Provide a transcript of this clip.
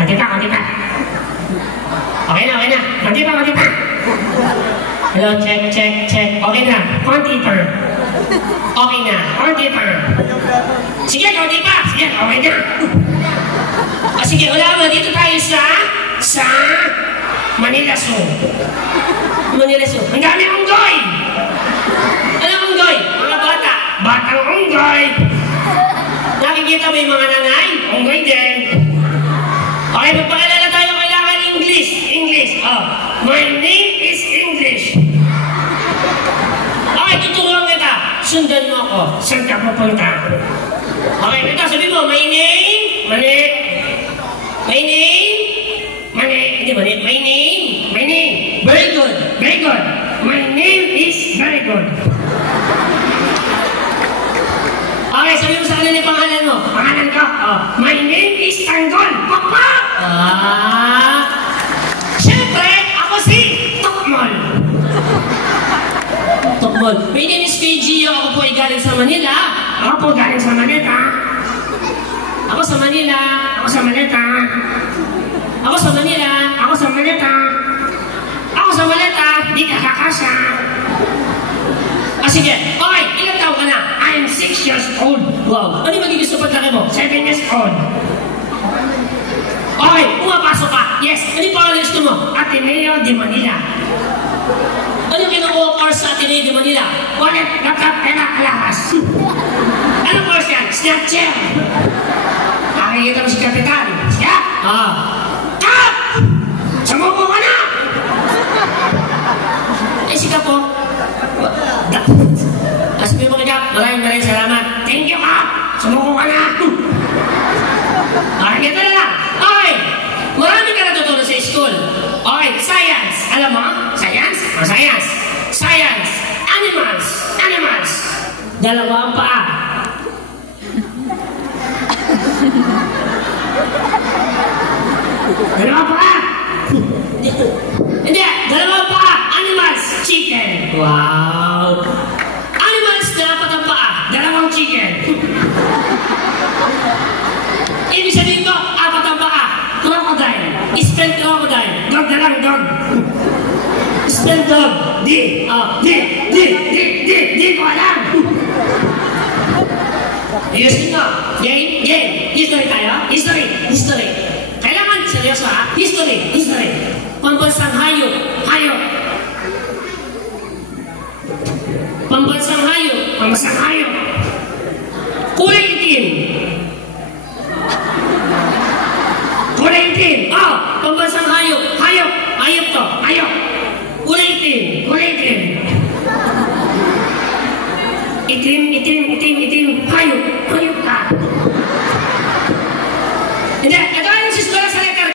Konti pa, konti pa. Okay na, okay na. Konti pa, konti pa. Hello, check, check, check. Okay na, konti pa. Okay na, konti pa. Sige, konti pa. Sige, okay na. Sige, wala mo. Dito tayo sa Manila Zoo. Manila Zoo. Ang dami unggoy. Anong unggoy? Mga bata. Batang unggoy. Nakikita mo yung mga nanay? Unggoy din. Okay, magpakilala tayo. Kailangan English. English. Oh. My name is English. Okay, tuturuan kita. Sundan mo ako. Saan ka pupunta? Okay, ito. Sabi mo, my name. Mali. My name. Mali. Hindi mali. My name. My name. Very good. Very good. My name is very good. Okay, sabi mo sa kanila yung pangalan mo. Pangalan ko? Oh. My name is Tanggol. Pakpak! Siyempre, ako si Tukmol. Tukmol. My name is KG. Ako po ay galing sa Manila. Ako po galing sa Manila. Ako sa Manila. Ako sa Manila. Ako sa Manila. Ako sa Manila. Ako sa Manila. Di ka kakasa. Sige. Okay, ilang taon ka na? I am 6 years old. Wow. Ano yung magiging pagkaki mo? 7 years old. Okay, pumapasok ka. Yes. Ano yung pangalan gusto mo? Ateneo de Manila. Ano yung kinukuha course sa Ateneo de Manila? Wallet, laptop, pera, alahas. Anong course yan? Snatcher. Nakikita mo si Kapitan. Siya? Kap! Sumuko ka na! Si Kap po. Sabi mo kaya, maraming salamat. Thank you, Kap! Sumuko ka na! Okay, ganito na lang. Okay, marami ka natutunan sa school. Okay, science. Alam mo? Science? Oh, science. Science. Animals. Animals. Dalawang paa. Dalawang paa. Hindi, dalawang paa. Animals. Chicken. Wow. Animals, dapat ang paa. Dalawang chicken. Ibig sabihin ko, apat ang paa. Crocodile. Spell crocodile. Dog na lang, dog. Spell dog. Di ko alam. Ayusin ko. Game. History tayo. History. Kailangan seryoso ha. History. Pambansang hayop. Pambansang hayop. Kulay itim. Pambansang hayop. Hayop to. Kulay itim. Itim. Hayop ka.